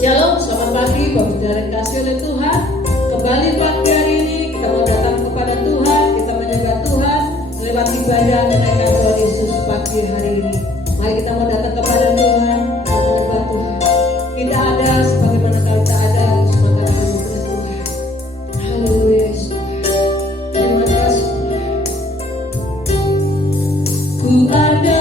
Shalom, selamat pagi Bapak Saudara yang kasih oleh Tuhan. Kembali pagi hari ini kita mau datang kepada Tuhan, kita menyembah Tuhan lewat ibadah kenaikan Tuhan Yesus pagi hari ini. Mari kita mau datang kepada Tuhan, kita menyembah Tuhan. Kita ada sebagaimana kita ada, semoga kita kepada Tuhan. Haleluya Yesus. Terima kasih. Ku ada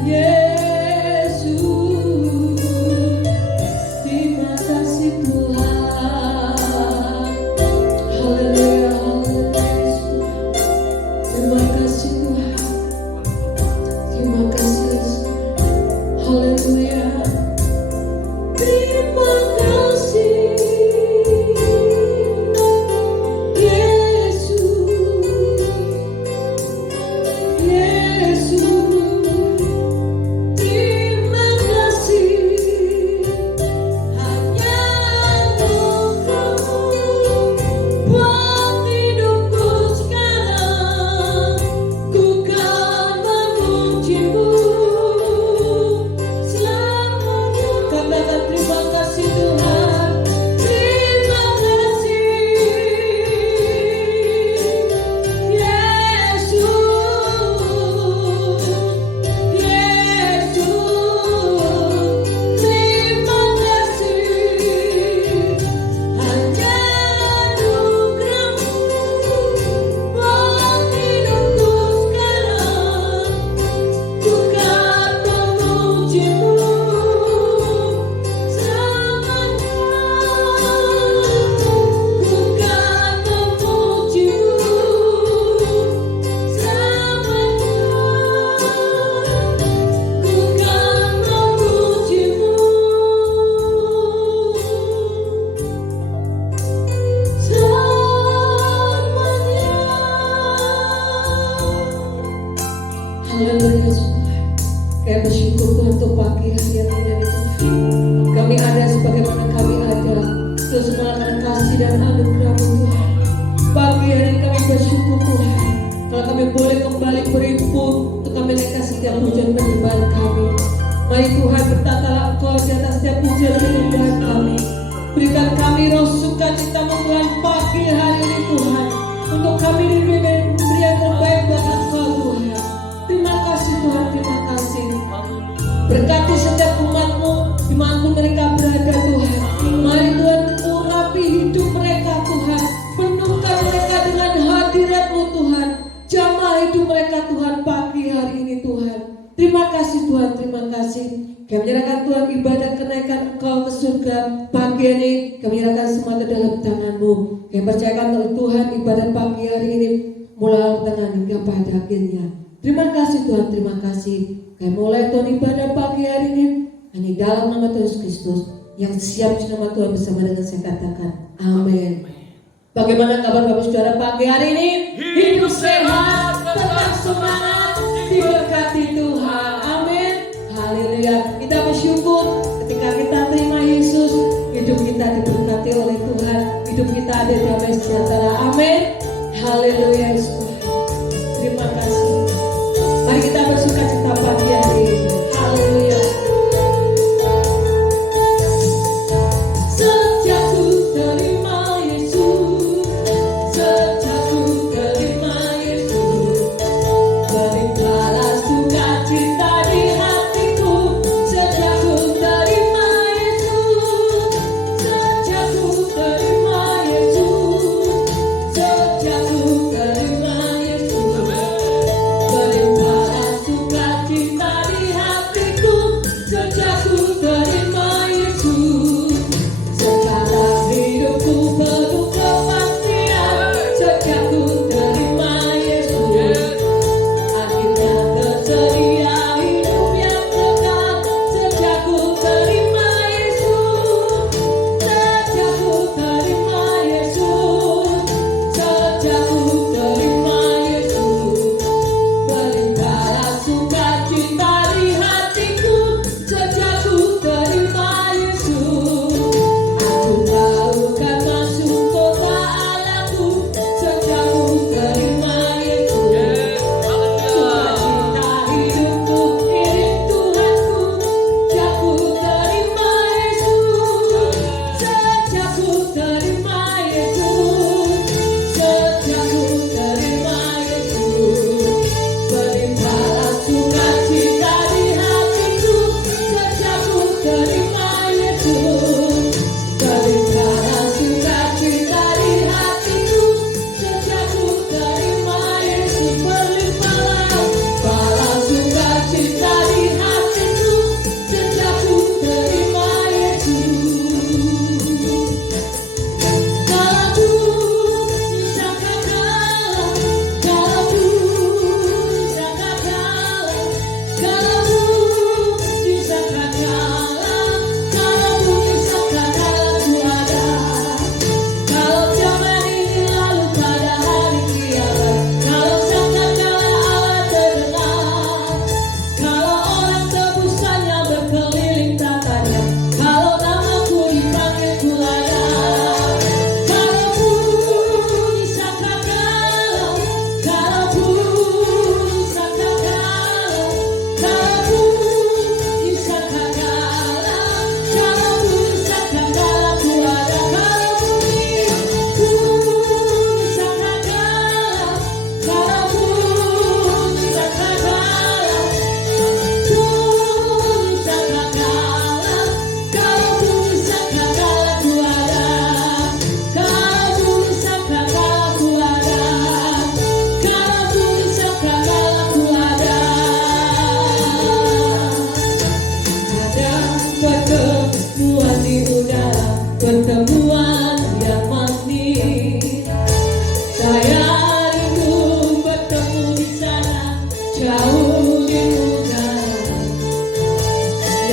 Yesus, terima kasih Tuhan. Haleluya, haleluya. Terima kasih Tuhan. Terima kasih Yesus. Haleluya. Terima kasih Yesus. Yesus. Terima kasih. Hanya anugerah-Mu buat hidupku sekarang. Ku kan memuji-Mu selamanya. Katakan terima kasih Tuhan. Terima kasih Yesus. Yesus. Terima kasih. Hanya anugerah-Mu buat hidupku sekarang. Ku kan memuji-Mu selamanya. Ku kan memuji-Mu selamanya. Ku kan memuji-Mu selamanya. Haleluya Tuhan. Kami bersyukur Tuhan untuk pagi hari yang indah ini Tuhan. Kami ada sebagaimana kami ada. Terus semua karena kasih dan anugerah-Mu Tuhan. Pagi hari ini kami bersyukur Tuhan. Kalau kami boleh kembali berimpun untuk kami naikkan setiap pujian penyembahan kami. Mari Tuhan bertatalah Engkau di atas setiap pujian penyembahan kami. Berikan kami roh sukacita-Mu Tuhan pagi hari ini Tuhan. Untuk kami diberi yang terbaik buat Engkau Tuhan. Terima kasih Tuhan, terima kasih. Berkati setiap umat-Mu dimanapun mereka berada Tuhan. Mari Tuhan urapi hidup mereka Tuhan. Penuhkan mereka dengan hadirat-Mu Tuhan. Jamah hidup mereka Tuhan pagi hari ini Tuhan. Terima kasih Tuhan, terima kasih. Kami menyerahkan Tuhan ibadah kenaikan Engkau ke surga pagi ini. Kami menyerahkan semua ke dalam tangan-Mu. Kami percayakan oleh Tuhan ibadah pagi hari ini mulai tangan hingga pada akhirnya. Terima kasih Tuhan, terima kasih. Kami mulai Tuhan ibadah pagi hari ini hanya dalam nama Tuhan Yesus Kristus yang siap di nama Tuhan bersama dengan saya katakan amin. Bagaimana kabar Bapak Saudara pagi hari ini? Hidup sehat, tetap semangat, diberkati Tuhan. Amin. Haleluya. Kita bersyukur ketika kita terima Yesus, hidup kita diberkati oleh Tuhan, hidup kita ada damai sejahtera. Amin. Haleluya Yesus. Terima kasih. Mari kita bersukacita pagi hari ini. Haleluya. Sejak ku terima Yesus, sejak ku terima Yesus, berlimpahlah sukacita di hatiku. Sejak ku terima Yesus, sejak ku terima Yesus, sejak ku terima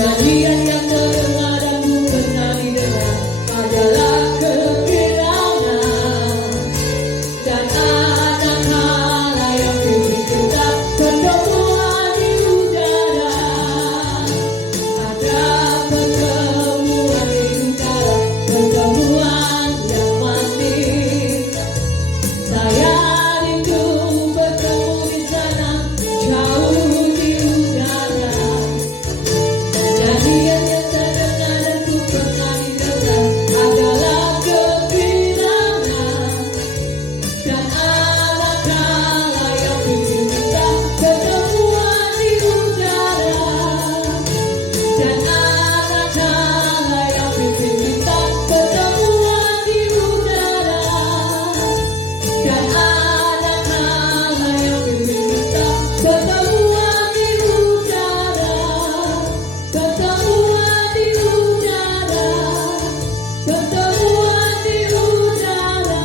Nyanyian yang terdengar dan ku pernah didengar adalah kekirangan dan anak halayak pimpin kita pertemuan di udara. Ada pertemuan di udara, pertemuan yang manis. Saya rindu bertemu di sana, jauh di udara. Nyanyian yang terdengar dan ku pernah didengar adalah kekirangan dan anak halayak pimpin kita pertemuan di udara. Dan anak halayak pimpin kita pertemuan di udara. Dan anak halayak pimpin kita pertemuan di udara. Pertemuan di udara. Pertemuan di udara.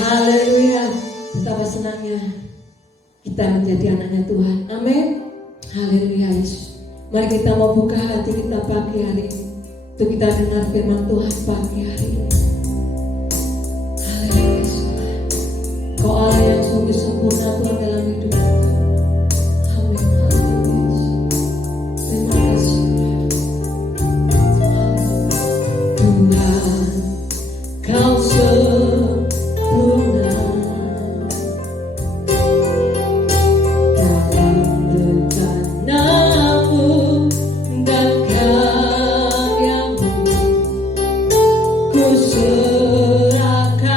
Haleluya. Betapa senangnya kita menjadi anaknya Tuhan. Amin. Haleluya Yesus. Mari kita mau buka hati kita pagi hari ini untuk kita dengar firman Tuhan pagi hari ini. Haleluya Yesus. Kau Allah yang sungguh sempurna Tuhan dalam hidup kita. Amin. Haleluya Yesus. Terima kasih Tuhan. Kau sempurna dalam rencanamu dan karyamu. Ku serahkan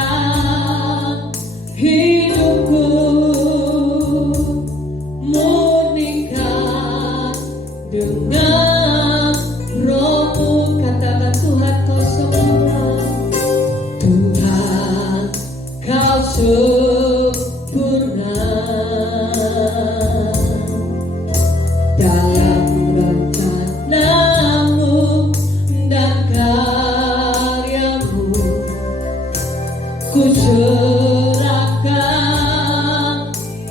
hidupku, murnikan dengan rohmu. Katakan Tuhan kau sempurna. Tuhan kau sempurna dalam rencanamu dan karyamu. Ku serahkan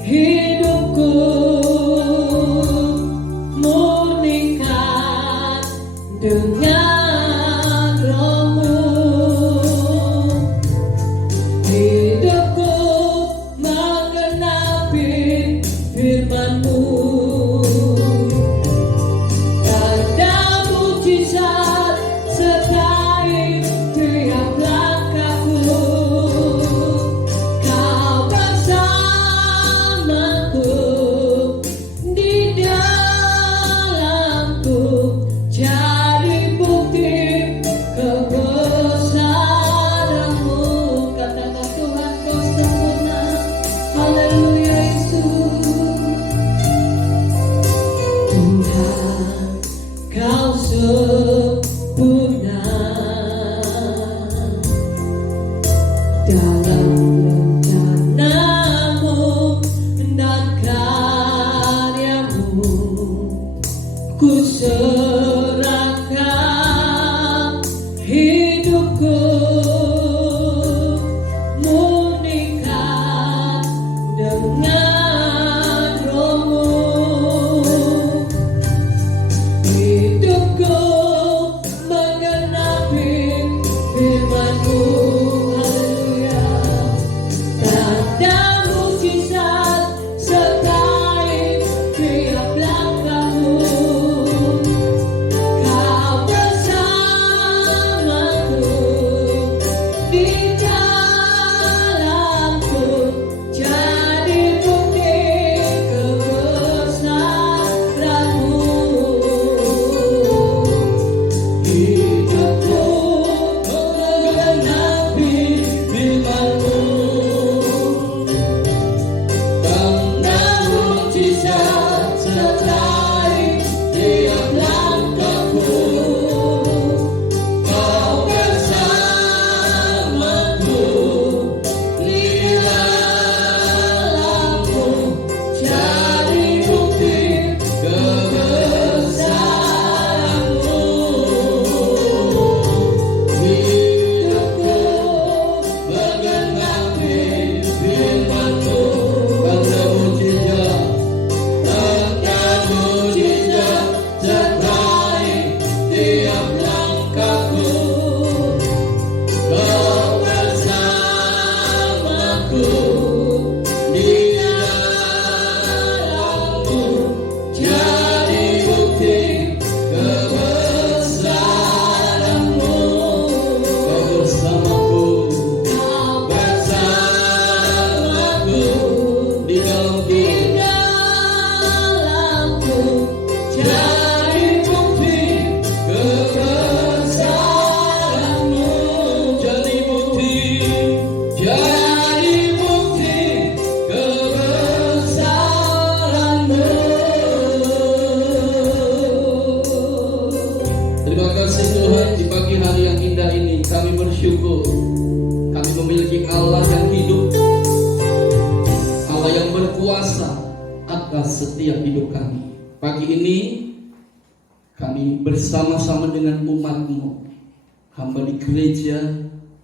hidupku, murnikan dengan rohmu. Hidupku menggenapi firman-Mu. Tanda mujizat sertai tiap langkahku. Kau bersamaku di dalamku, jadi bukti kebesaran-Mu. Katakan Tuhan kau sempurna. Haleluya Yesus. Tuhan kau sempurna dalam rencanamu dan karyamu. Ku serahkan hidupku, murnikan dengan rohmu. Hidupku menggenapi firman-Mu. Haleluya. Tanda mujizat sertai tiap langkahmu. Kau bersamaku di dalamku, jadi bukti kebesaran-Mu. Hidupku menggenapi firman-Mu. Tanda mujizat sertai tiap langkahku. Kau bersamaku di dalamku, jadi bukti kebesaran-Mu. Hidupku menggenapi firman-Mu. Tanda mujizat kami. Pagi ini kami bersama-sama dengan umat-Mu, hamba di gereja,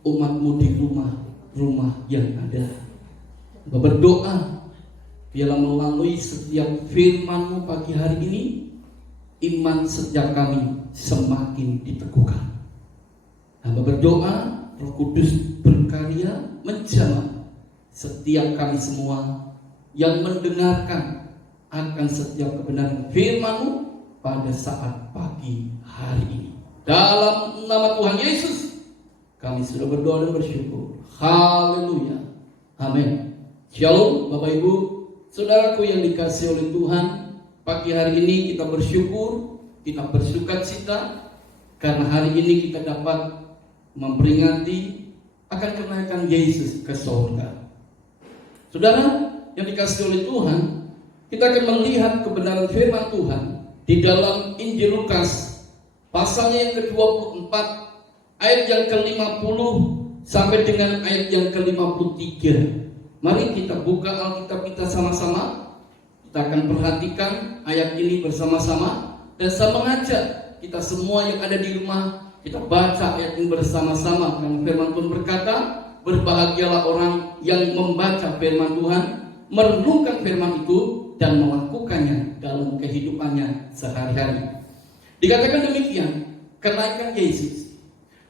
umat-Mu di rumah-rumah yang ada. Berdoa, biarlah melalui setiap firman-Mu pagi hari ini, iman setiap kami semakin diteguhkan. Hamba berdoa, Roh Kudus berkarya menjamah setiap kami semua yang mendengarkan akan setiap kebenaran firman-Mu pada saat pagi hari ini. Dalam nama Tuhan Yesus kami sudah berdoa dan bersyukur. Haleluya. Amin. Shalom Bapak Ibu, saudaraku yang dikasihi oleh Tuhan. Pagi hari ini kita bersyukur, kita bersukacita karena hari ini kita dapat memperingati akan kenaikan Yesus ke surga. Saudara yang dikasihi oleh Tuhan, kita akan melihat kebenaran firman Tuhan di dalam Injil Lukas pasalnya yang ke-24 ayat yang ke-50 sampai dengan ayat yang ke-53. Mari kita buka Alkitab kita sama-sama. Kita akan perhatikan ayat ini bersama-sama, dan saya mengajak kita semua yang ada di rumah, kita baca ayat ini bersama-sama. Karena firman Tuhan berkata, berbahagialah orang yang membaca firman Tuhan, merenungkan firman itu dan melakukannya dalam kehidupannya sehari-hari. Dikatakan demikian, kenaikan Yesus.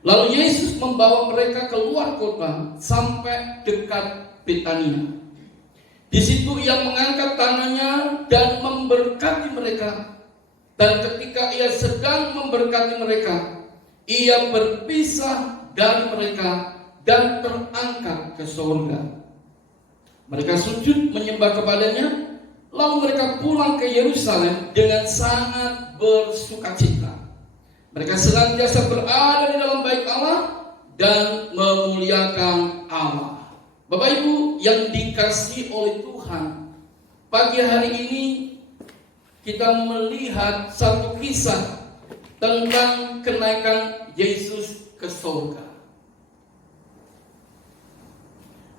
Lalu Yesus membawa mereka keluar kota sampai dekat Betania. Di situ ia mengangkat tangannya dan memberkati mereka. Dan ketika ia sedang memberkati mereka, ia berpisah dari mereka dan terangkat ke surga. Mereka sujud menyembah kepadanya, lalu mereka pulang ke Yerusalem dengan sangat bersukacita. Mereka senantiasa berada di dalam bait Allah dan memuliakan Allah. Bapak Ibu yang dikasihi oleh Tuhan, pagi hari ini kita melihat satu kisah tentang kenaikan Yesus ke surga.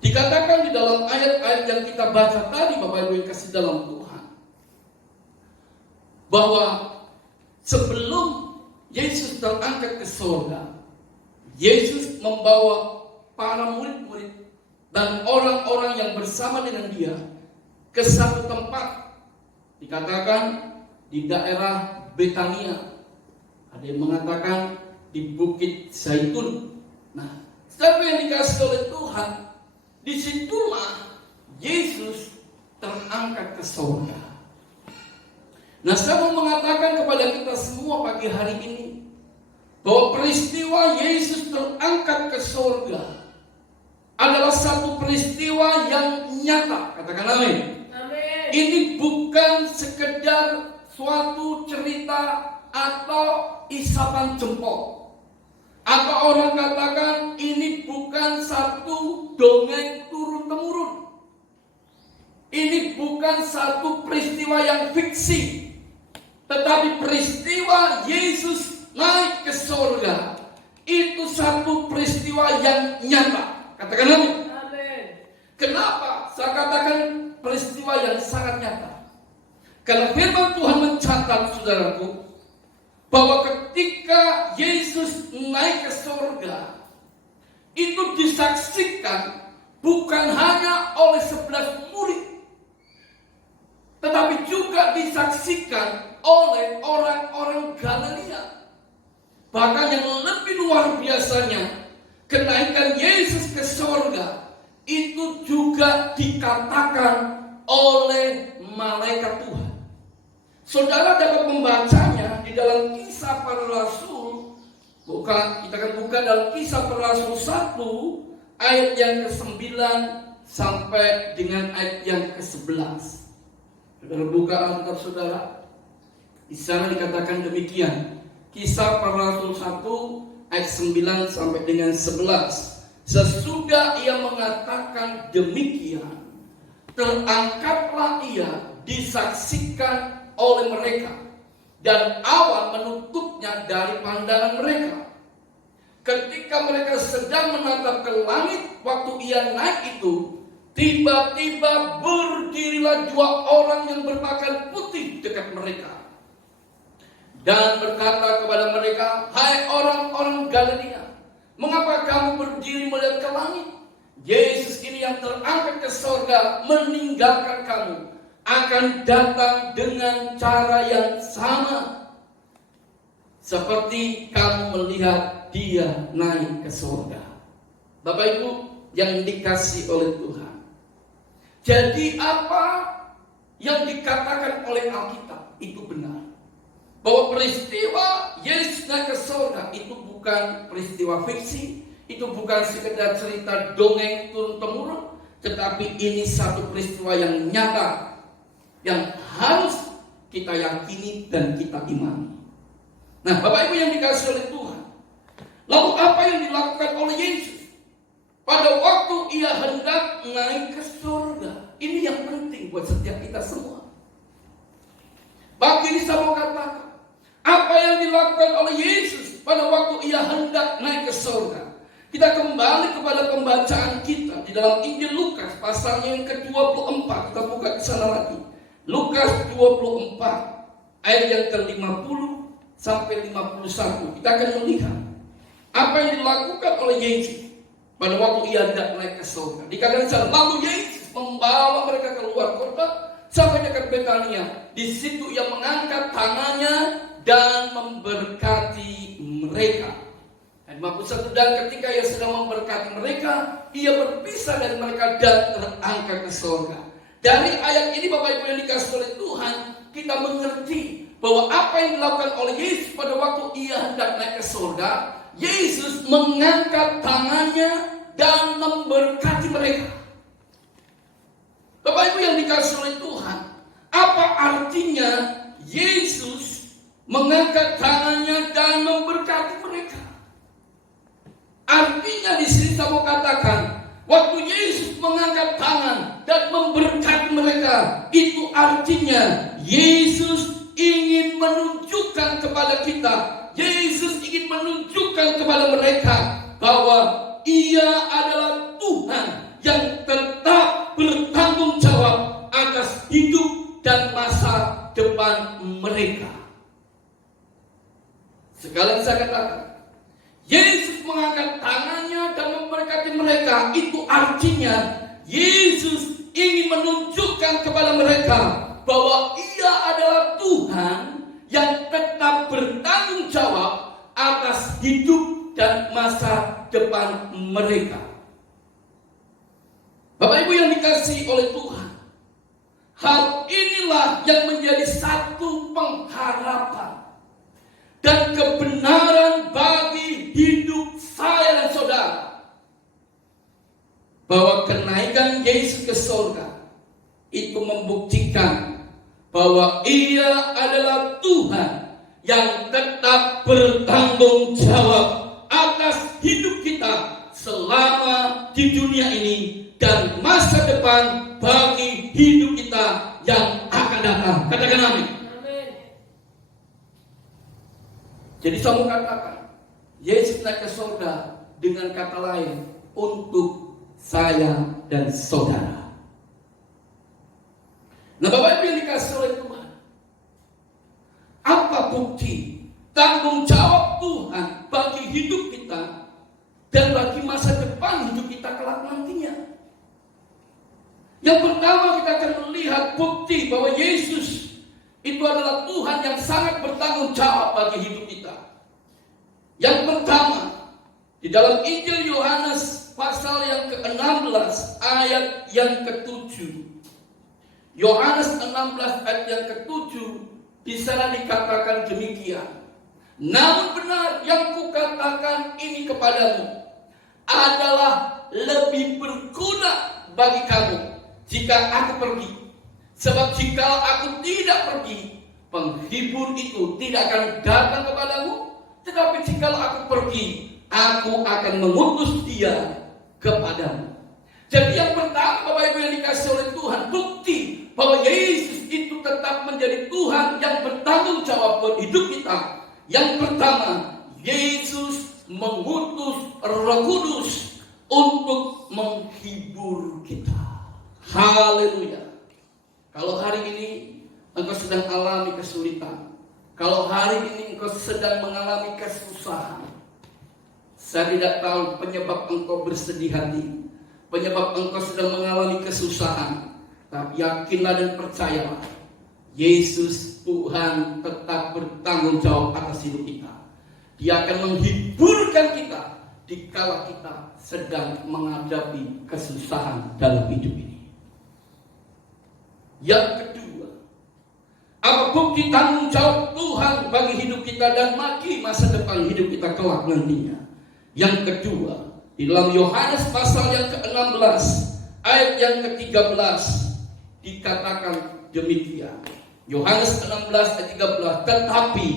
Dikatakan di dalam ayat-ayat yang kita baca tadi, Bapak Ibu yang kasih dalam Tuhan, bahwa sebelum Yesus terangkat ke surga, Yesus membawa para murid-murid dan orang-orang yang bersama dengan dia ke satu tempat, dikatakan di daerah Betania. Ada yang mengatakan di Bukit Zaitun. Nah, siapa yang dikasih oleh Tuhan, disitulah Yesus terangkat ke surga. Nah, saya mau mengatakan kepada kita semua pagi hari ini bahwa peristiwa Yesus terangkat ke surga adalah satu peristiwa yang nyata. Katakan amin. Amin. Ini bukan sekedar suatu cerita atau isapan jempol. Atau orang katakan ini bukan satu dongeng turun-temurun. Ini bukan satu peristiwa yang fiksi. Tetapi peristiwa Yesus naik ke surga itu satu peristiwa yang nyata. Katakan amin. Kenapa saya katakan peristiwa yang sangat nyata? Karena firman Tuhan mencatat, saudaraku, bahwa ketika Yesus naik ke surga, itu disaksikan bukan hanya oleh 11 murid, tetapi juga disaksikan oleh orang-orang Galilea. Bahkan yang lebih luar biasanya, kenaikan Yesus ke surga itu juga dikatakan oleh malaikat Tuhan. Saudara dapat membacanya di dalam Kisah Para Rasul. Kita akan buka dalam Kisah Para Rasul 1 ayat yang ke-9 sampai dengan ayat yang ke-11. Saudara buka Alkitab saudara. Di sana dikatakan demikian. Kisah Para Rasul 1 ayat 9 sampai dengan 11. Sesudah ia mengatakan demikian, terangkatlah ia disaksikan oleh mereka, dan awan menutupnya dari pandangan mereka. Ketika mereka sedang menatap ke langit waktu ia naik itu, tiba-tiba berdirilah dua orang yang berpakaian putih dekat mereka dan berkata kepada mereka, "Hai orang-orang Galilea, mengapa kamu berdiri melihat ke langit? Yesus ini yang terangkat ke sorga meninggalkan kamu akan datang dengan cara yang sama seperti kamu melihat dia naik ke sorga." Bapak Ibu yang dikasihi oleh Tuhan, jadi apa yang dikatakan oleh Alkitab itu benar, bahwa peristiwa Yesus naik ke sorga itu bukan peristiwa fiksi, itu bukan sekedar cerita dongeng turun-temurun, tetapi ini satu peristiwa yang nyata yang harus kita yakini dan kita imani. Nah, Bapak Ibu yang dikasihi oleh Tuhan, lalu apa yang dilakukan oleh Yesus pada waktu ia hendak naik ke surga? Ini yang penting buat setiap kita semua. Pagi ini saya mau katakan, apa yang dilakukan oleh Yesus pada waktu ia hendak naik ke surga? Kita kembali kepada pembacaan kita di dalam Injil Lukas pasalnya yang ke-24. Kita buka di sana lagi. Lukas 24 ayat yang ke-50 sampai 51. Kita akan melihat apa yang dilakukan oleh Yesus pada waktu ia hendak naik ke surga. Dikatakan lalu Yesus membawa mereka keluar kota sampai dekat Betania. Di situ ia mengangkat tangannya dan memberkati mereka. Dan 51, dan ketika ia sedang memberkati mereka, ia berpisah dari mereka dan terangkat ke surga. Dari ayat ini Bapak Ibu yang dikasihi oleh Tuhan, kita mengerti bahwa apa yang dilakukan oleh Yesus pada waktu ia hendak naik ke surga, Yesus mengangkat tangannya dan memberkati mereka. Bapak Ibu yang dikasihi oleh Tuhan, apa artinya Yesus mengangkat tangannya dan memberkati mereka? Artinya di sini saya mau katakan, waktu Yesus mengangkat tangan dan memberkati mereka, itu artinya Yesus ingin menunjukkan kepada kita, Yesus ingin menunjukkan kepada mereka bahwa Ia adalah Tuhan yang tetap bertanggung jawab atas hidup dan masa depan mereka. Sekali saya katakan, Yesus mengangkat tangannya dan memberkati mereka, itu artinya Yesus ingin menunjukkan kepada mereka bahwa Ia adalah Tuhan yang tetap bertanggung jawab atas hidup dan masa depan mereka. Bapak Ibu yang dikasihi oleh Tuhan, hal inilah yang menjadi satu pengharapan dan kebenaran bagi hidup saya dan saudara, bahwa kenaikan Yesus ke surga itu membuktikan bahwa Ia adalah Tuhan yang tetap bertanggung jawab atas hidup kita selama di dunia ini dan masa depan bagi hidup kita yang akan datang. Katakan amin. Jadi saya mau katakan, Yesus naik ke surga dengan kata lain untuk saya dan saudara. Nah, Bapak Ibu yang dikasihi oleh Tuhan, apa bukti tanggung jawab Tuhan bagi hidup kita dan bagi masa depan hidup kita kelak nantinya? Yang pertama, kita akan melihat bukti bahwa Yesus itu adalah Tuhan yang sangat bertanggung jawab bagi hidup kita. Yang pertama, di dalam Injil Yohanes pasal yang ke-16 ayat yang ke-7. Yohanes 16 ayat yang ke-7, di sana dikatakan demikian. Namun benar yang kukatakan ini kepadamu adalah lebih berguna bagi kamu jika aku pergi. Sebab jika aku tidak pergi, penghibur itu tidak akan datang kepadamu. Tetapi jika aku pergi, aku akan mengutus dia kepadamu. Jadi yang pertama, Bapak Ibu yang dikasihi oleh Tuhan, bukti bahwa Yesus itu tetap menjadi Tuhan yang bertanggung jawab buat hidup kita. Yang pertama, Yesus mengutus Roh Kudus untuk menghibur kita. Haleluya. Kalau hari ini engkau sedang alami kesulitan, kalau hari ini engkau sedang mengalami kesusahan, saya tidak tahu penyebab engkau bersedih hati, penyebab engkau sedang mengalami kesusahan. Tapi yakinlah dan percayalah, Yesus Tuhan tetap bertanggung jawab atas hidup kita. Dia akan menghiburkan kita dikala kita sedang menghadapi kesusahan dalam hidup ini. Yang kedua, apa bukti tanggung jawab Tuhan bagi hidup kita dan bagi masa depan hidup kita kelak nantinya? Yang kedua, di dalam Yohanes pasal yang ke-16 ayat yang ke-13 dikatakan demikian. Yohanes 16 ayat 13, tetapi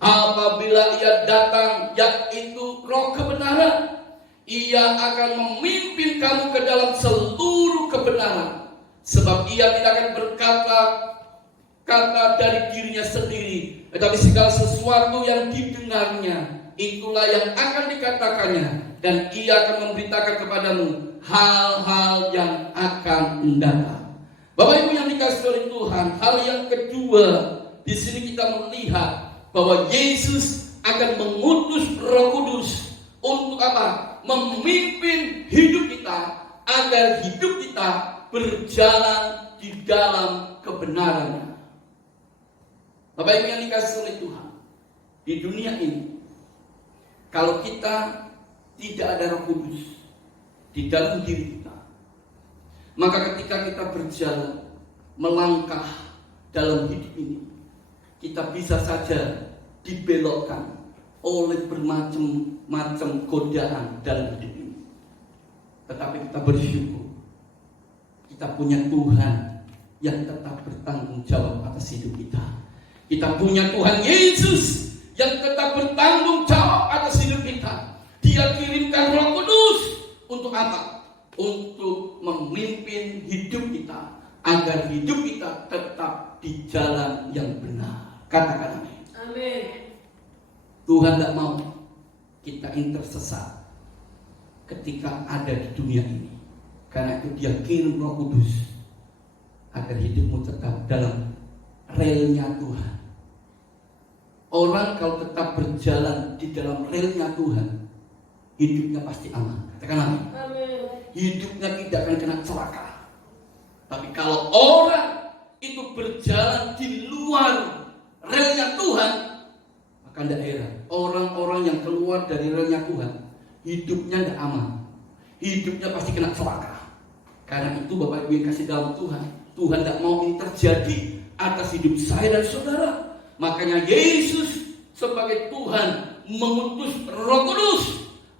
apabila ia datang, yaitu Roh kebenaran, ia akan memimpin kamu ke dalam seluruh kebenaran. Sebab ia tidak akan berkata dari dirinya sendiri, tetapi segala sesuatu yang didengarnya, itulah yang akan dikatakannya, dan ia akan memberitakan kepadamu hal-hal yang akan datang. Bapak Ibu yang dikasihi oleh Tuhan, hal yang kedua di sini kita melihat bahwa Yesus akan mengutus Roh Kudus untuk apa? Memimpin hidup kita agar hidup kita berjalan di dalam kebenarannya. Bapak Ibu yang dikasihi oleh Tuhan, di dunia ini, kalau kita tidak ada Roh Kudus di dalam diri kita, maka ketika kita berjalan melangkah dalam hidup ini, kita bisa saja dibelokkan oleh bermacam-macam godaan dalam hidup ini. Tetapi kita bersyukur, kita punya Tuhan yang tetap bertanggung jawab atas hidup kita. Kita punya Tuhan Yesus yang tetap bertanggung jawab atas hidup kita. Dia kirimkan Roh Kudus untuk apa? Untuk memimpin hidup kita agar hidup kita tetap di jalan yang benar. Katakan amin. Amin. Tuhan tidak mau kita tersesat ketika ada di dunia ini. Karena itu Dia kirim Roh Kudus agar hidupmu tetap dalam relnya Tuhan. Orang kalau tetap berjalan di dalam relnya Tuhan, hidupnya pasti aman. Katakan amin. Hidupnya tidak akan kena celaka. Tapi kalau orang itu berjalan di luar relnya Tuhan, maka tidak heran orang-orang yang keluar dari relnya Tuhan, hidupnya tidak aman. Hidupnya pasti kena celaka. Karena itu Bapak Ibu yang kasih dalam Tuhan, Tuhan tidak mau ini terjadi atas hidup saya dan saudara. Makanya Yesus sebagai Tuhan mengutus Roh Kudus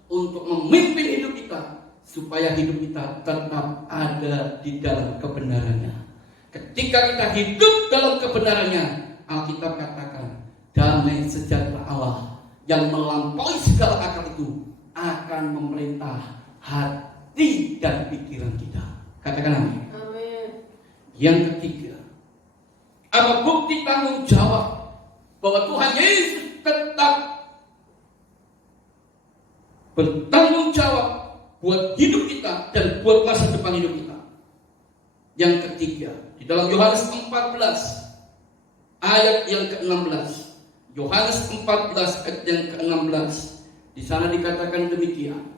untuk memimpin hidup kita, supaya hidup kita tetap ada di dalam kebenarannya. Ketika kita hidup dalam kebenarannya, Alkitab katakan damai sejahtera Allah yang melampaui segala akal itu akan memerintah hati dan pikiran kita. Katakan amin. Amin. Yang ketiga, apa bukti tanggung jawab bahwa Tuhan Yesus tetap bertanggung jawab buat hidup kita dan buat masa depan hidup kita? Yang ketiga, di dalam Yohanes 14 ayat yang ke-16. Yohanes 14 ayat yang ke-16. Di sana dikatakan demikian.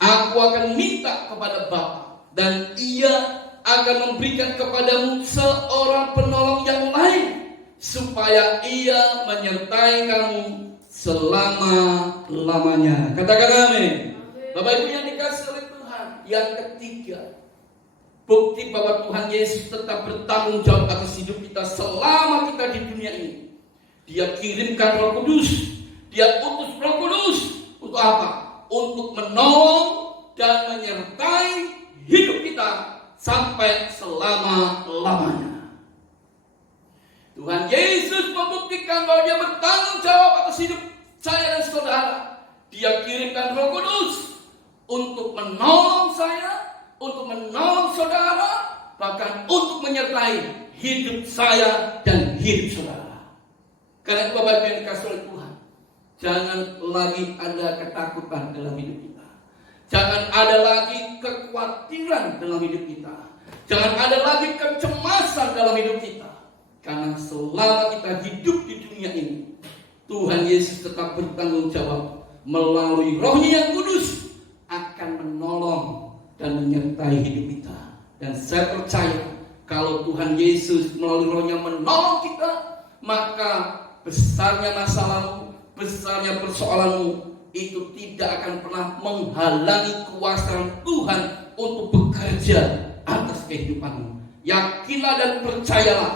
Aku akan minta kepada Bapa, dan Ia akan memberikan kepadamu seorang penolong yang lain, supaya Ia menyertai kamu selama-lamanya. Katakan amin. Bapak Ibu yang dikasihi oleh Tuhan, yang ketiga, bukti bahwa Tuhan Yesus tetap bertanggung jawab atas hidup kita selama kita di dunia ini. Dia kirimkan Roh Kudus. Dia utus Roh Kudus untuk apa? Untuk menolong dan menyertai hidup kita sampai selama-lamanya. Tuhan Yesus membuktikan bahwa Dia bertanggung jawab atas hidup saya dan saudara. Dia kirimkan Roh Kudus untuk menolong saya, untuk menolong saudara, bahkan untuk menyertai hidup saya dan hidup saudara. Karena itu Bapak Ibu yang dikasihi oleh Tuhan, jangan lagi ada ketakutan dalam hidup kita. Jangan ada lagi kekhawatiran dalam hidup kita. Jangan ada lagi kecemasan dalam hidup kita. Karena selama kita hidup di dunia ini, Tuhan Yesus tetap bertanggung jawab melalui Roh-Nya yang kudus akan menolong dan menyertai hidup kita. Dan saya percaya kalau Tuhan Yesus melalui Roh-Nya menolong kita, maka besarnya masalahmu, besarnya persoalanmu itu tidak akan pernah menghalangi kuasa Tuhan untuk bekerja atas kehidupanmu. Yakinlah dan percayalah,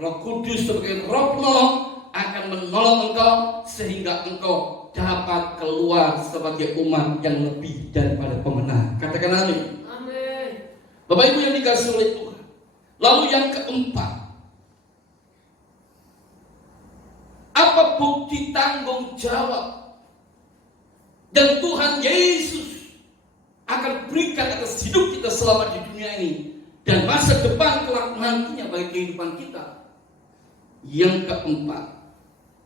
Roh Kudus sebagai Roh penolong akan menolong engkau sehingga engkau dapat keluar sebagai umat yang lebih daripada pemenang. Katakan amin. Amin. Bapak Ibu yang dikasihi oleh Tuhan. Lalu yang keempat, apa bukti tanggung jawab dan Tuhan Yesus akan berikan atas hidup kita selama di dunia ini dan masa depan kelak nantinya bagi kehidupan kita? Yang keempat,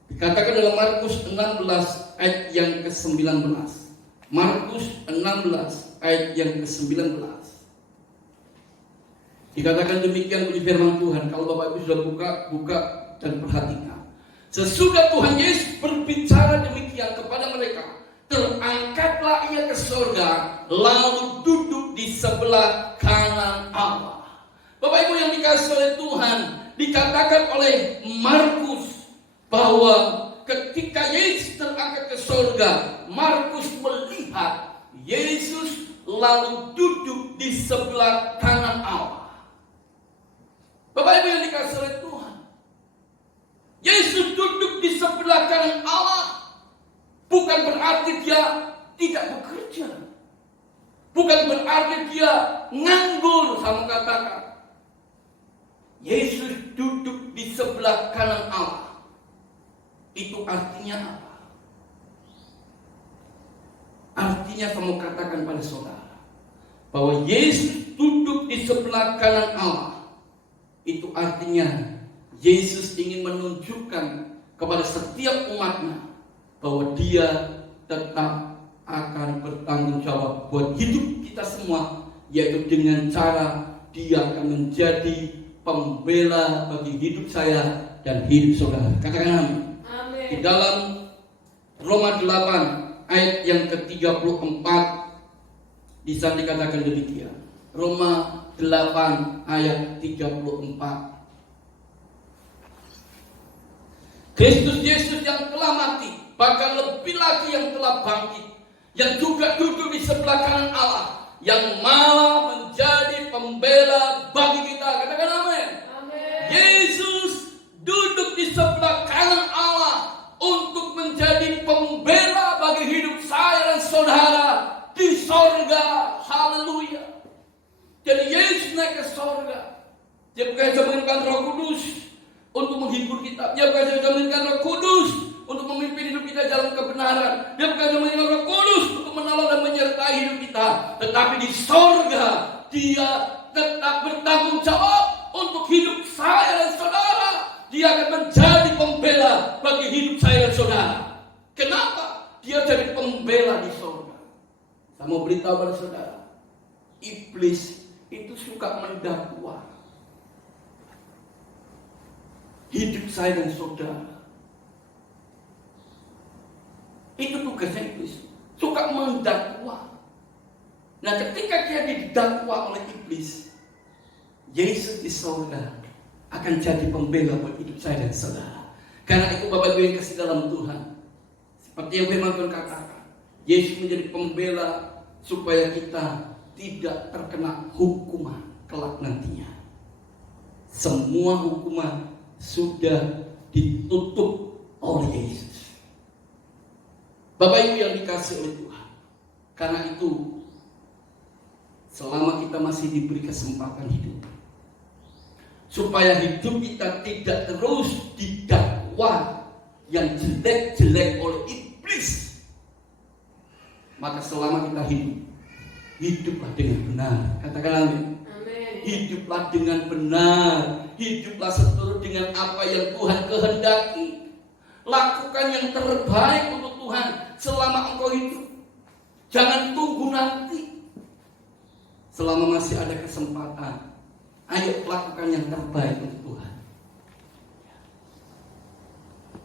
dikatakan dalam Markus 16 ayat yang ke-19. Markus 16 ayat yang ke-19. Dikatakan demikian bunyi firman Tuhan. Kalau Bapak Ibu sudah buka dan perhatikan. Sesudah Tuhan Yesus berbicara demikian kepada mereka, terangkatlah ia ke surga, lalu duduk di sebelah kanan Allah. Bapak Ibu yang dikasihi oleh Tuhan, dikatakan oleh Markus bahwa ketika Yesus terangkat ke surga, Markus melihat Yesus lalu duduk di sebelah kanan Allah. Bapak Ibu yang dikasihi oleh Tuhan, Yesus duduk di sebelah kanan Allah bukan berarti dia tidak bekerja, bukan berarti dia nganggur. Saya katakan Yesus duduk di sebelah kanan Allah. Itu artinya apa? Artinya saya mau katakan pada saudara bahwa Yesus duduk di sebelah kanan Allah. Itu artinya Yesus ingin menunjukkan kepada setiap umatnya bahwa dia tetap akan bertanggung jawab buat hidup kita semua, yaitu dengan cara dia akan menjadi pembela bagi hidup saya dan hidup saudara. Katakan amin. Amin. Di dalam Roma 8 ayat yang ke-34 di sana dikatakan demikian. Roma 8 ayat 34. Kristus Yesus yang telah mati, bahkan lebih lagi yang telah bangkit, yang juga duduk di sebelah kanan Allah, yang malah menjadi pembela bagi kita. Katakan amin. Amin. Yesus duduk di sebelah kanan Allah untuk menjadi pembela bagi hidup saya dan saudara di sorga. Haleluya. Jadi Yesus naik ke sorga. Dia bukan hanya mengirimkan Roh Kudus untuk menghibur kita. Dia bukan hanya mengirimkan Roh Kudus untuk memimpin hidup kita jalan kebenaran. Dia bukan hanya mengirimkan Roh Kudus untuk menolong dan menyertai hidup kita. Tetapi di sorga dia tetap bertanggung jawab untuk hidup saya dan saudara. Dia akan menjadi pembela bagi hidup saya dan saudara. Kenapa? Dia jadi pembela di sorga. Saya mau beritahu pada saudara, iblis itu suka mendakwa hidup saya dan saudara. Itu tugasnya iblis, suka mendakwa. Nah, ketika dia didakwa oleh iblis, Yesus di sorga akan jadi pembela buat hidup saya dan saudara. Karena itu Bapak Ibu yang kasih dalam Tuhan, seperti yang firman Tuhan katakan, Yesus menjadi pembela supaya kita tidak terkena hukuman kelak nantinya. Semua hukuman sudah ditutup oleh Yesus. Bapak Ibu yang dikasihi oleh Tuhan, karena itu selama kita masih diberi kesempatan hidup, supaya hidup kita tidak terus didakwa yang jelek-jelek oleh iblis, maka selama kita hidup, hiduplah dengan benar. Katakan amin. Amin. Hiduplah dengan benar. Hiduplah seturut dengan apa yang Tuhan kehendaki. Lakukan yang terbaik untuk Tuhan selama engkau hidup. Jangan tunggu nanti. Selama masih ada kesempatan, Ayo lakukan yang terbaik untuk Tuhan.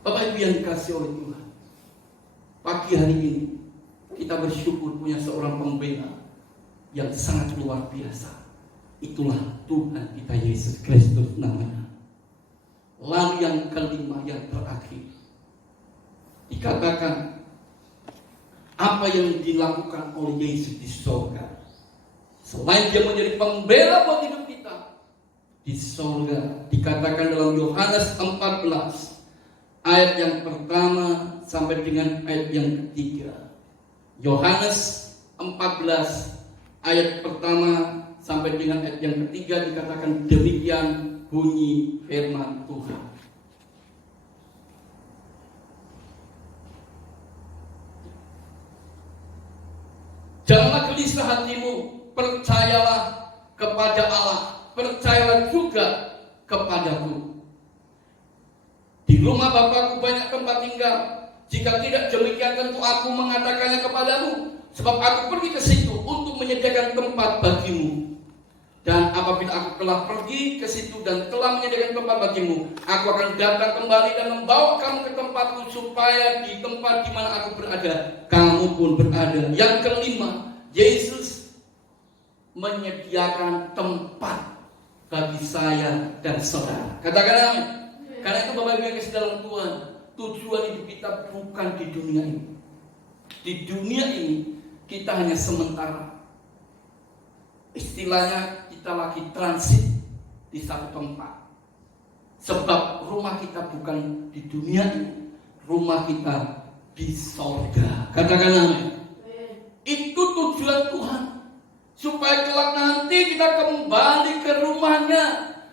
Bapak Ibu yang dikasih oleh Tuhan, pagi hari ini kita bersyukur punya seorang pembela yang sangat luar biasa. Itulah Tuhan kita Yesus Kristus namanya. Lalu yang kelima, yang terakhir, dikatakan apa yang dilakukan oleh Yesus di surga. Selain dia menjadi pembela buat hidup kita, di surga dikatakan dalam Yohanes 14 ayat yang pertama sampai dengan ayat yang ketiga. Yohanes 14 ayat pertama sampai dengan ayat yang ketiga dikatakan demikian bunyi firman Tuhan. Janganlah gelisah hatimu, percayalah kepada Allah, percayalah juga kepadaku. Di rumah Bapakku banyak tempat tinggal. Jika tidak demikian tentu aku mengatakannya kepadamu, sebab aku pergi ke situ untuk menyediakan tempat bagimu. Dan apabila aku telah pergi ke situ dan telah menyediakan tempat bagimu, aku akan datang kembali dan membawa kamu ke tempatku, supaya di tempat di mana aku berada, kamu pun berada. Yang kelima, Yesus menyediakan tempat bagi saya dan saudara. Katakan amin. Karena itu Bapak Ibu yang kasih dalam Tuhan, tujuan hidup kita bukan di dunia ini. Di dunia ini kita hanya sementara. Istilahnya kita lagi transit di satu tempat. Sebab rumah kita bukan di dunia ini, rumah kita di sorga. Katakan amin. Itu tujuan Tuhan, supaya kelak nanti kita kembali ke rumahnya.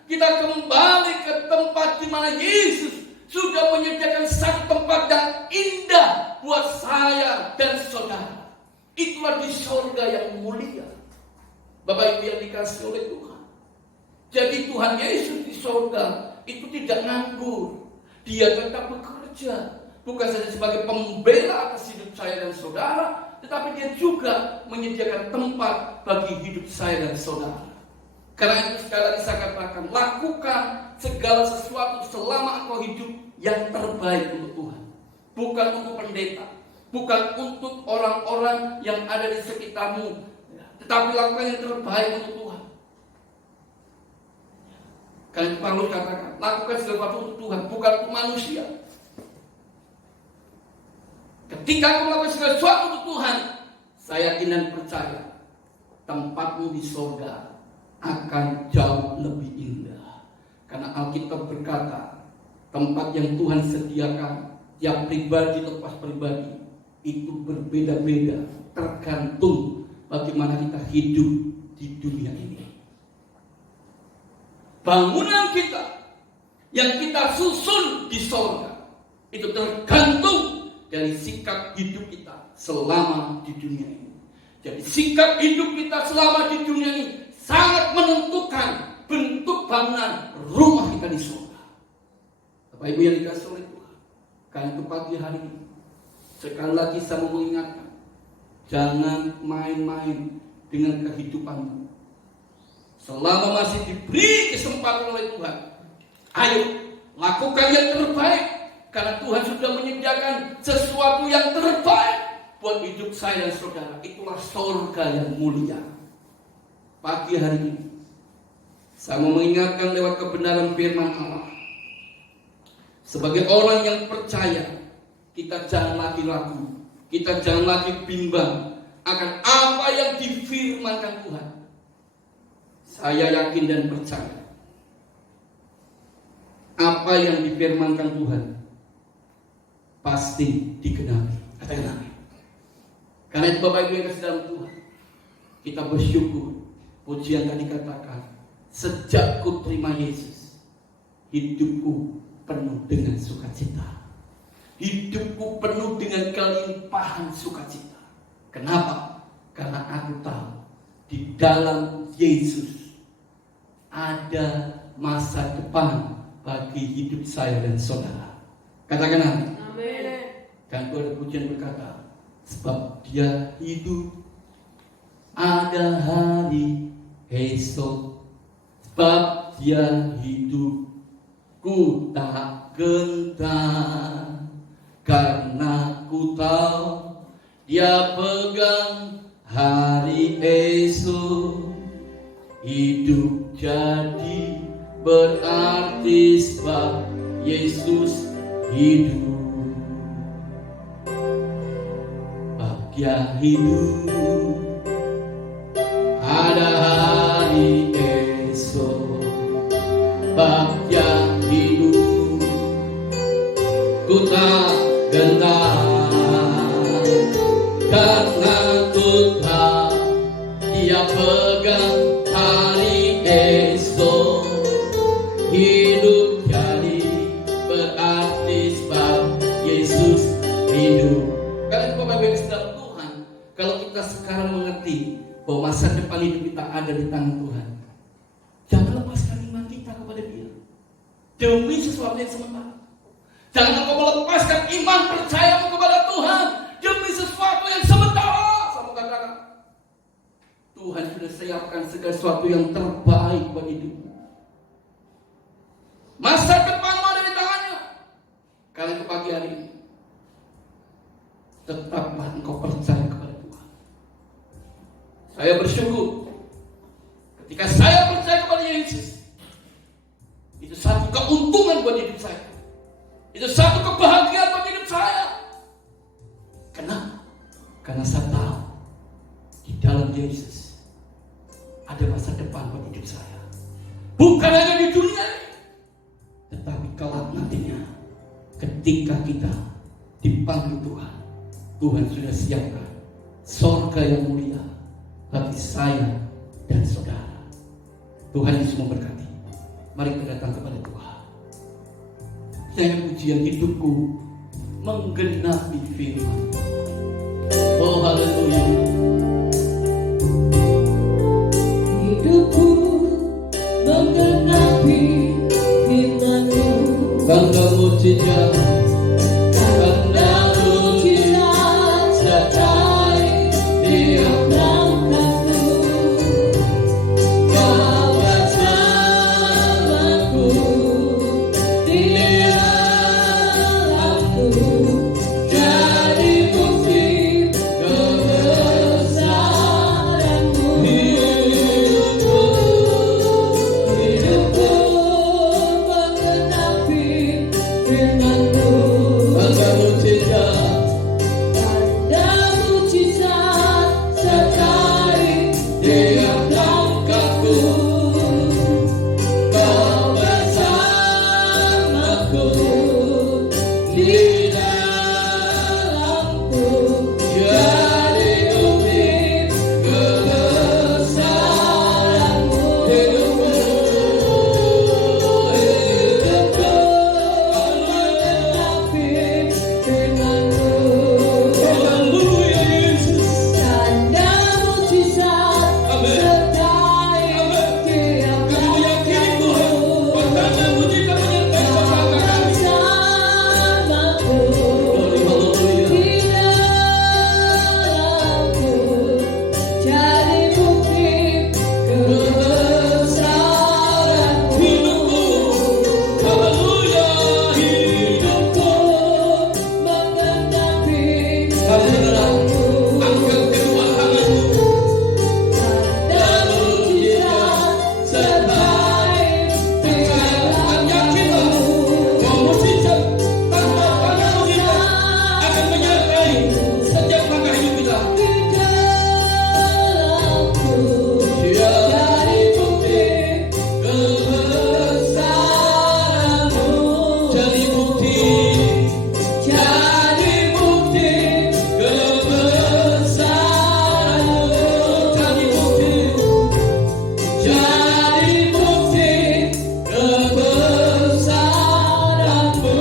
Kita kembali ke tempat di mana Yesus sudah menyediakan satu tempat yang indah buat saya dan saudara. Itulah di surga yang mulia. Bapak Ibu yang dikasih oleh Tuhan. Jadi Tuhan Yesus di surga itu tidak nganggur. Dia tetap bekerja. Bukan saja sebagai pembela atas hidup saya dan saudara, tetapi dia juga menyediakan tempat bagi hidup saya dan saudara. Karena itu sekali lagi saya katakan, lakukan segala sesuatu selama engkau hidup yang terbaik untuk Tuhan. Bukan untuk pendeta, bukan untuk orang-orang yang ada di sekitarmu, tetapi lakukan yang terbaik untuk Tuhan. Karena itu Paulus katakan, lakukan segala sesuatu untuk Tuhan, bukan untuk manusia. Ketika kamu melakukan segala sesuatu untuk Tuhan, saya yakin dan percaya tempatmu di surga akan jauh lebih indah. Karena Alkitab berkata, tempat yang Tuhan sediakan tiap pribadi lepas pribadi itu berbeda-beda, tergantung bagaimana kita hidup di dunia ini. Bangunan kita yang kita susun di surga itu tergantung dari sikap hidup kita selama di dunia ini. Jadi sikap hidup kita selama di dunia ini sangat menentukan bentuk bangunan rumah kita di surga. Bapak Ibu yang dikasih oleh Tuhan, karena itu pagi hari ini sekali lagi saya mau mengingatkan, jangan main-main dengan kehidupanmu. Selama masih diberi kesempatan oleh Tuhan, ayo lakukan yang terbaik, karena Tuhan sudah menyediakan sesuatu yang terbaik buat hidup saya dan saudara. Itulah surga yang mulia. Pagi hari ini saya mau mengingatkan lewat kebenaran firman Allah. Sebagai orang yang percaya, kita jangan lagi ragu, kita jangan lagi bimbang akan apa yang difirmankan Tuhan. Saya yakin dan percaya apa yang difirmankan Tuhan pasti digenapi. Katakan amin. Karena itu Bapak Ibu yang kasih dalam Tuhan, kita bersyukur. Pujian tadi katakan, sejak ku terima Yesus, hidupku penuh dengan sukacita. Hidupku penuh dengan kelimpahan sukacita. Kenapa? Karena aku tahu di dalam Yesus ada masa depan bagi hidup saya dan saudara. Katakan amin. Dan ada pujian berkata, sebab dia hidup, ada hari esok, Bab dia hidupku tak gentar, karena ku tahu dia pegang hari esok. Hidup jadi berarti sebab Yesus hidup. Bab dia hidup, ada hari esok. Bab dia hidup, ku tak gentar, karena ku tahu dia pegang hari esok. Hidup jadi berarti sebab Yesus hidup. Kalian Bapak Ibu saudara Tuhan, kalau kita sekarang mengerti bahwa masa depan hidup kita ada di tangan Tuhan, jangan lepaskan iman kita kepada Dia demi sesuatu yang sementara. Jangan kau melepaskan iman percayamu kepada Tuhan demi sesuatu yang sementara. Sama katakan, Tuhan sudah siapkan segala sesuatu yang terbaik bagi hidupmu. Masa depanmu ada di tangannya. Kalian ke pagi hari ini, tetaplah engkau percaya kepada Tuhan. Saya bersyukur ketika saya percaya kepada Yesus. Itu satu keuntungan buat hidup saya. Itu satu kebahagiaan buat hidup saya. Kenapa? Karena saya tahu di dalam Yesus ada masa depan buat hidup saya. Bukan hanya di dunia ini, tetapi kelak nantinya ketika kita dipanggil Tuhan, Tuhan sudah siapkan sorga yang mulia bagi saya dan saudara. Tuhan Yesus memberkati. Mari kita datang kepada Tuhan. Saya pujian hidupku menggenapi firman. Oh haleluya. Hidupku menggenapi firman-Mu. Bangga mujizat, Tanda mujizat sertai tiap langkahku. Kau bersamaku di dalamku, jadi bukti kebesaran-Mu. Hidupku menggenapi firman-Mu. bangga mujizat, Tanda mujizat sertai tiap langkahku. Kau bersamaku di dalamku, jadi bukti kebesaran-Mu. Hidupku menggenapi firman-Mu. haleluya Yesus. Tanda mujizat Amin. sertai tiap Kami meyakini Tuhan, bertanda mujizat menyertai bersama kami. bersamaku Glory, haleluya. di dalamku, jadi bukti kebesaran-Mu. Hidupku, haleluya, hidupku. Menggenapi Haleluya. Angkat kedua tanganmu. tanda mujizat sertai tiap langkahku. Bahwa mujizat, tanda-tanda mujizat akan menyertai setiap langkah hidup kita. Di dalamku, jadi bukti kebesaran-Mu. Jadi bukti, Jadi bukti kebesaran-Mu. jadi bukti. Jadi bukti kebesaran-Mu.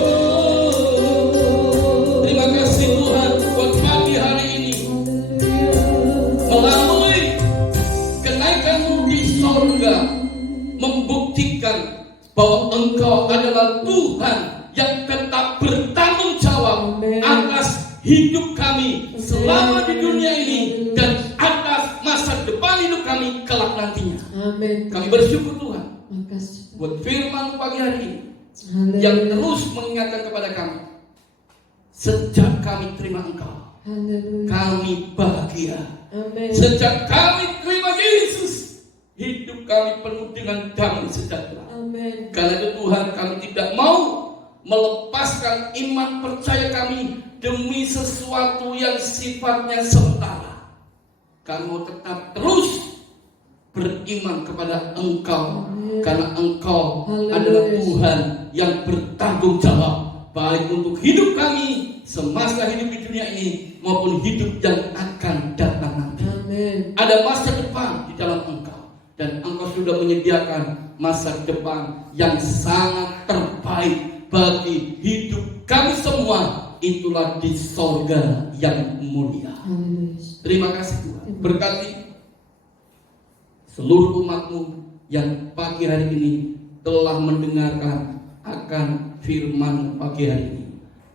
Terima kasih Tuhan buat pagi hari ini. Melalui kenaikan-Mu di sorga, membuktikan bahwa Engkau adalah Tuhan yang tetap bertanggung jawab Amin. atas hidup kami selama di dunia ini dan atas masa depan hidup kami kelak nantinya. Amin. Kami bersyukur Tuhan buat firman pagi hari ini Haleluya. yang terus mengingatkan kepada kami. Sejak kami terima Engkau, Haleluya. kami bahagia. Amin. Sejak kami terima Yesus, hidup kami penuh dengan damai sejahtera. Amin. Karena itu Tuhan, kami tidak mau melepaskan iman percaya kami demi sesuatu yang sifatnya sementara. Kami mau tetap terus beriman kepada Engkau. Amin. Karena Engkau Haleluya. adalah Tuhan yang bertanggung jawab baik untuk hidup kami semasa hidup di dunia ini maupun hidup yang akan datang nanti. Amin. Ada masa depan di dalam Engkau, dan Engkau sudah menyediakan masa depan yang sangat terbaik bagi hidup kami semua. Itulah di sorga yang mulia. Haleluya. Terima kasih Tuhan. Berkati seluruh umat-Mu yang pagi hari ini telah mendengarkan akan firman pagi hari ini.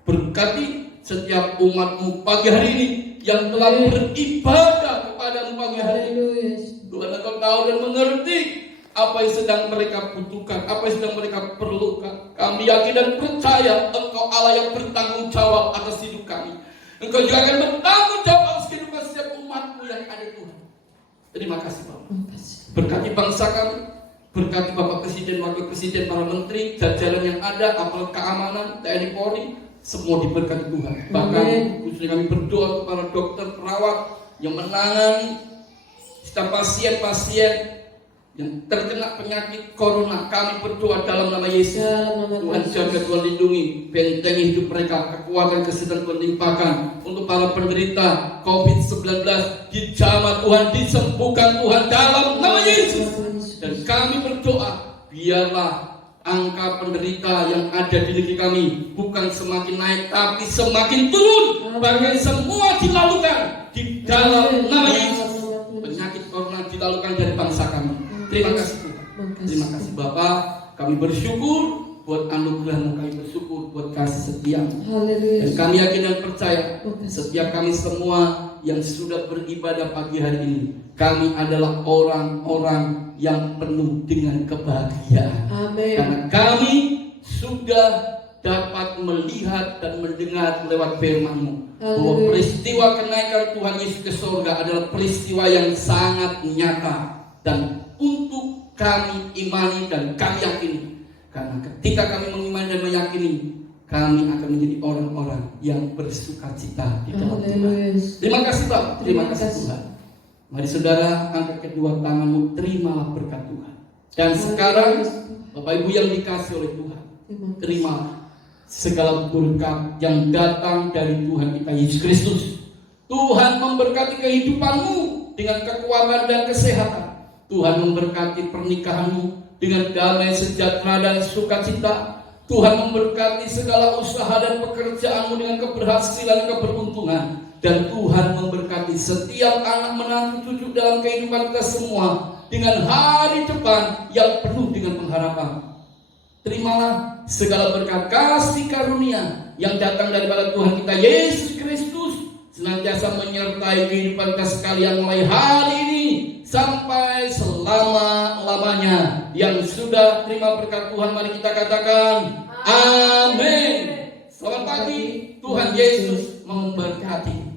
Berkati setiap umat-Mu pagi hari ini yang telah beribadah kepada-Mu pagi hari ini. Haleluya. Tuhan, Engkau tahu dan mengerti apa yang sedang mereka butuhkan, apa yang sedang mereka perlukan. Kami yakin dan percaya Engkau Allah yang bertanggung jawab atas hidup kami. Engkau juga akan bertanggung jawab atas kehidupan setiap umat-Mu yang ada, Tuhan. Terima kasih Bapak. Berkati bangsa kami, berkati Bapak Presiden, Wakil Presiden, para menteri, jajaran yang ada, aparat keamanan, TNI Polri, semua diberkati Tuhan. Bahkan khususnya kami berdoa kepada dokter, perawat yang menangani setiap pasien-pasien yang terkena penyakit corona. Kami berdoa dalam nama Yesus. Tuhan jaga, Tuhan lindungi, bentengi hidup mereka, kekuatan kesehatan Tuhan limpahkan. Untuk para penderita COVID-19 dijamah Tuhan, disembuhkan Tuhan dalam nama Yesus. Dan kami berdoa, biarlah angka penderita yang ada di negeri kami bukan semakin naik tapi semakin turun. Bahkan semua dilalukan di dalam nama Yesus. Penyakit corona dilalukan dari bangsa kami. Terima kasih Tuhan. Terima kasih Bapak. Kami bersyukur buat anugerah-Mu, kami bersyukur buat kasih setia-Mu. Dan kami yakin dan percaya setiap kami semua yang sudah beribadah pagi hari ini, kami adalah orang-orang yang penuh dengan kebahagiaan. Amin. Karena kami sudah dapat melihat dan mendengar lewat firman-Mu bahwa peristiwa kenaikan Tuhan Yesus ke surga adalah peristiwa yang sangat nyata dan untuk kami imani dan kami yakini. Karena ketika kami mengimani dan meyakini, kami akan menjadi orang-orang yang bersuka cita di dalam Tuhan. Terima kasih Pak, terima kasih Tuhan. Mari saudara, angkat kedua tanganmu, terimalah berkat Tuhan. Dan sekarang Bapak Ibu yang dikasih oleh Tuhan, terima segala berkat yang datang dari Tuhan kita Yesus Kristus. Tuhan memberkati kehidupanmu dengan kekuatan dan kesehatan. Tuhan memberkati pernikahanmu dengan damai sejahtera dan sukacita. Tuhan memberkati segala usaha dan pekerjaanmu dengan keberhasilan dan keberuntungan. Dan Tuhan memberkati setiap anak menantu cucu dalam kehidupan kita semua dengan hari depan yang penuh dengan pengharapan. Terimalah segala berkat kasih karunia yang datang daripada Tuhan kita Yesus Kristus senantiasa menyertai kehidupan kita sekalian mulai hari ini sampai selama-lamanya. Yang sudah terima berkat Tuhan, mari kita katakan amin. Selamat pagi, Tuhan Yesus memberkati.